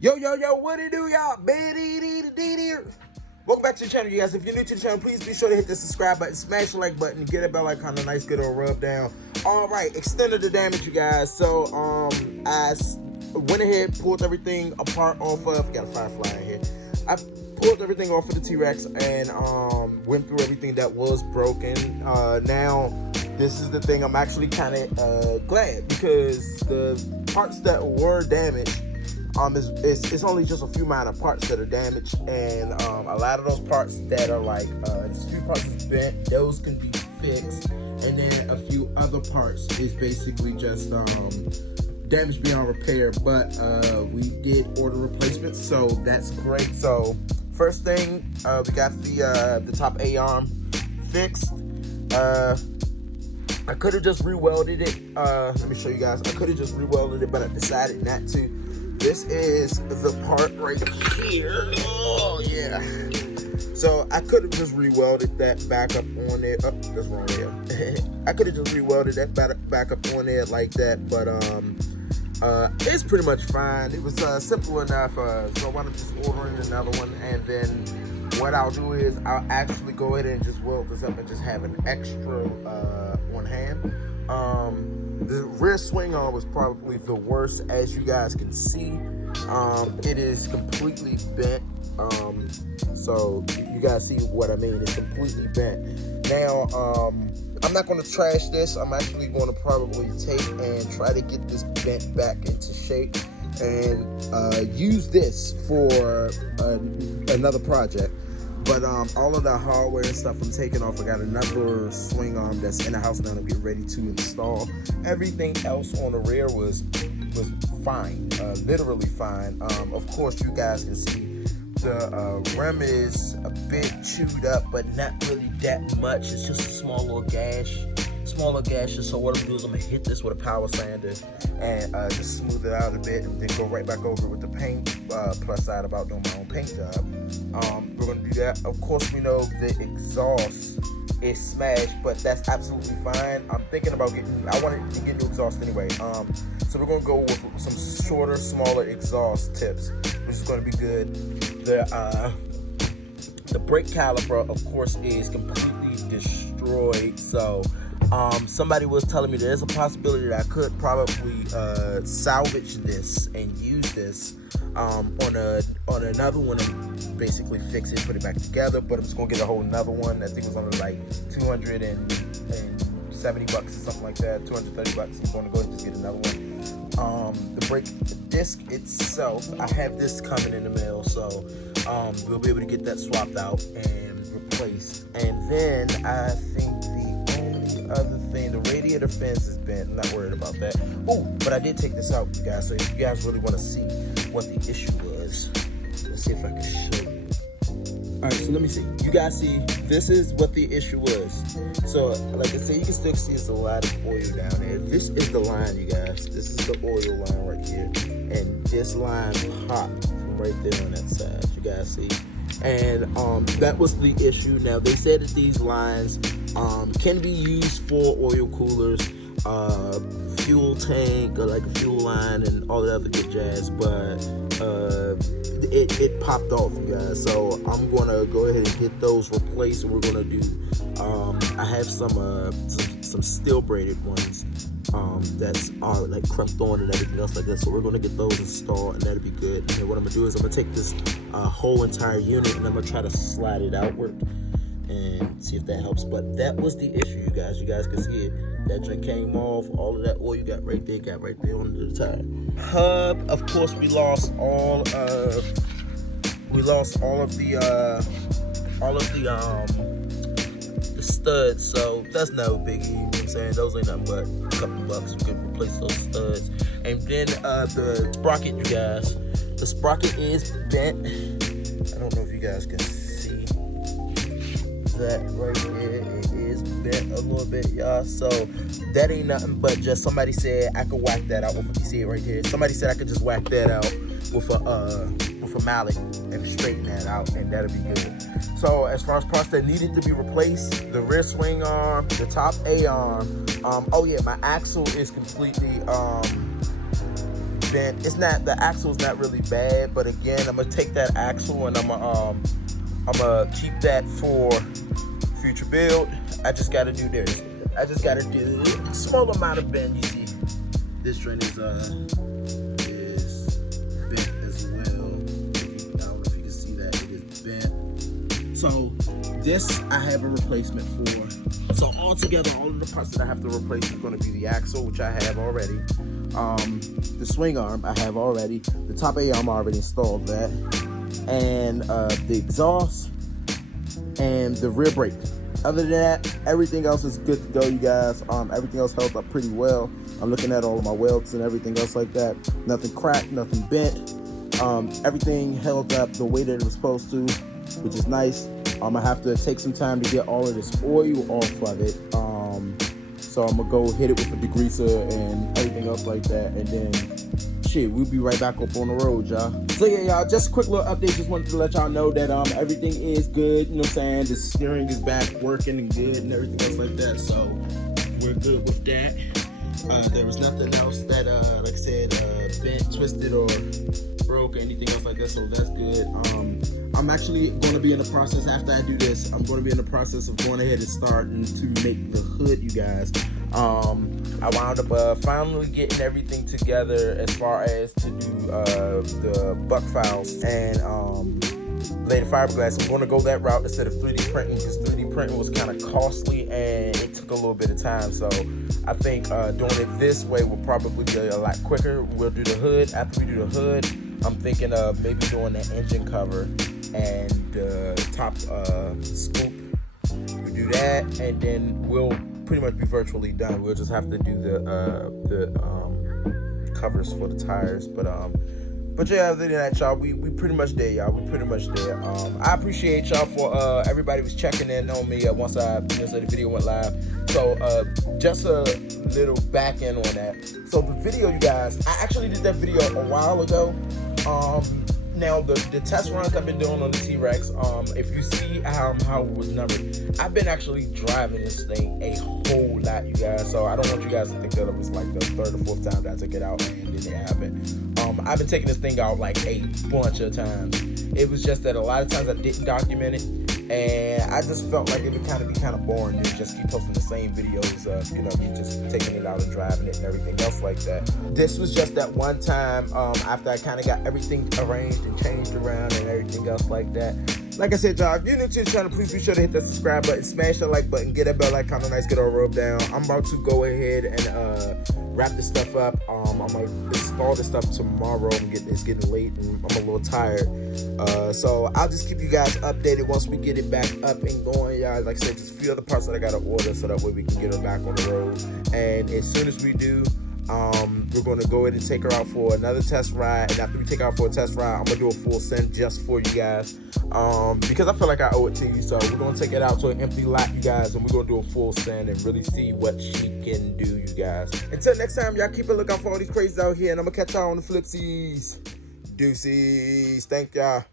Yo, what it do, y'all? Welcome back to the channel, you guys. If you're new to the channel, please be sure to hit the subscribe button, smash the like button, get a bell icon, a nice good old rub down. All right, extent of the damage, you guys. So, I went ahead, pulled everything apart off of, got a firefly in here. I pulled everything off of the T-Rex and went through everything that was broken. Now, this is the thing, I'm actually kind of glad because the parts that were damaged, it's only just a few minor parts that are damaged, and a lot of those parts that are like a few parts is bent, those can be fixed, and then a few other parts is basically just damage beyond repair. But we did order replacements, so that's great. So first thing, we got the top A arm fixed. I could have just re-welded it. Let me show you guys. I could have just re-welded it, but I decided not to. This is the part right here. Oh yeah. So I could have just re-welded that back up on there. Oh, that's wrong there. I could have just re-welded that back up on there like that, but it's pretty much fine. It was simple enough. So why don't just ordering another one, and then what I'll do is I'll actually go ahead and just weld this up and just have an extra on hand. The rear swing arm was probably the worst, as you guys can see. It is completely bent. So you guys see what I mean. It's completely bent. Now, I'm not going to trash this. I'm actually going to probably take and try to get this bent back into shape and use this for another project. But all of the hardware and stuff I'm taking off. I got another swing arm that's in the house now to get ready to install. Everything else on the rear was fine, literally fine. Of course, you guys can see the rim is a bit chewed up, but not really that much. It's just a small little gash. Smaller gashes. So what I'm gonna do is I'm gonna hit this with a power sander and just smooth it out a bit, and then go right back over it with the paint. Plus side about doing my own paint job. We're gonna do that. Of course, we know the exhaust is smashed, but that's absolutely fine. I'm thinking about I wanted to get new exhaust anyway. So we're gonna go with some shorter, smaller exhaust tips, which is gonna be good. The brake caliper, of course, is completely destroyed. So somebody was telling me there's a possibility that I could probably salvage this and use this on another one and basically fix it, put it back together. But I'm just gonna get a whole another one. I think it was only like 270 bucks or something like that, 230 bucks. I'm gonna go and just get another one. The brake disc itself, I have this coming in the mail, so we'll be able to get that swapped out and replaced. And then I think other thing, the radiator fence is bent. I'm not worried about that. Oh, but I did take this out, you guys. So if you guys really want to see what the issue was, let's see if I can show you. All right, so let me see. You guys see, this is what the issue was. So like I said, you can still see it's a lot of oil down there. This is the line, you guys. This is the oil line right here, and this line popped from right there on that side. You guys see, and that was the issue. Now they said that these lines can be used for oil coolers, fuel tank, or like a fuel line, and all the other good jazz, but it popped off, you guys. So I'm gonna go ahead and get those replaced, and we're gonna do I have some steel braided ones that's like crimped on and everything else like that, so we're gonna get those installed, and that'll be good. And what I'm gonna do is I'm gonna take this whole entire unit, and I'm gonna try to slide it outward and see if that helps. But that was the issue, you guys. You guys can see it. That joint came off. All of that oil you got right there under the tire. Hub, of course, we lost all of the studs. So that's no biggie. You know what I'm saying? Those ain't nothing but a couple bucks. We can replace those studs. And then the sprocket, you guys. The sprocket is bent. I don't know if you guys can see that right there. It is bent a little bit, y'all. So that ain't nothing but just somebody said I could whack that out with, you see it right here. Somebody said I could just whack that out with a mallet and straighten that out, and that'll be good. So as far as parts that needed to be replaced, the rear swing arm, the top A arm, oh yeah, my axle is completely bent. It's not, the axle's not really bad, but again, I'm gonna take that axle and I'm gonna keep that for future build. I just gotta do this. I just gotta do a small amount of bend. You see, this string is bent as well. I don't know if you can see that, it is bent. So this I have a replacement for. So altogether, all of the parts that I have to replace is going to be the axle, which I have already. The swing arm I have already. The top A arm I already installed that, and the exhaust and the rear brake. Other than that, everything else is good to go, you guys. Everything else held up pretty well. I'm looking at all of my welds and everything else like that. Nothing cracked, nothing bent. Everything held up the way that it was supposed to, which is nice. I have to take some time to get all of this oil off of it. So I'm gonna go hit it with a degreaser and everything else like that, and then shit, we'll be right back up on the road, y'all. So yeah, y'all, just a quick little update. Just wanted to let y'all know that everything is good. You know what I'm saying? The steering is back working and good and everything else like that. So we're good with that. There was nothing else that, like I said, bent, twisted, or broke or anything else like that. So that's good. I'm actually going to be in the process, after I do this, I'm going to be in the process of going ahead and starting to make the hood, you guys. I wound up finally getting everything together as far as to do the buck files and lay the fiberglass. I'm going to go that route instead of 3D printing, because 3D printing was kind of costly and it took a little bit of time. So I think doing it this way will probably be a lot quicker. We'll do the hood. After we do the hood, I'm thinking of maybe doing the engine cover and the top scoop. We do that, and then we'll pretty much be virtually done. We'll just have to do the covers for the tires. But yeah, other than that, y'all, we pretty much there, y'all. We pretty much there. I appreciate y'all for everybody was checking in on me once I so the video went live. So just a little back end on that. So the video, you guys, I actually did that video a while ago. Now the test runs I've been doing on the T-Rex, if you see how it was numbered, I've been actually driving this thing a whole lot, you guys. So I don't want you guys to think that it was like the third or fourth time that I took it out and it didn't happen. I've been taking this thing out like a bunch of times. It was just that a lot of times I didn't document it, and I just felt like it would kind of be boring to just keep posting the same videos of, you know, me just taking it out and driving it and everything else like that. This was just that one time after I kind of got everything arranged and changed around and everything else like that. Like I said, y'all, if you're new to the channel, please be sure to hit that subscribe button, smash that like button, get that bell icon on nice, get our rub down. I'm about to go ahead and wrap this stuff up. I'm gonna install this stuff tomorrow. It's getting late and I'm a little tired. So I'll just keep you guys updated once we get it back up and going, y'all. Like I said, just a few other parts that I gotta order so that way we can get her back on the road. And as soon as we do, we're going to go ahead and take her out for another test ride, and after we take her out for a test ride, I'm going to do a full send just for you guys, because I feel like I owe it to you. So we're going to take it out to an empty lot, you guys, and we're going to do a full send and really see what she can do, you guys. Until next time, y'all, keep a lookout for all these crazies out here, and I'm going to catch y'all on the flipsies. Deuces. Thank y'all.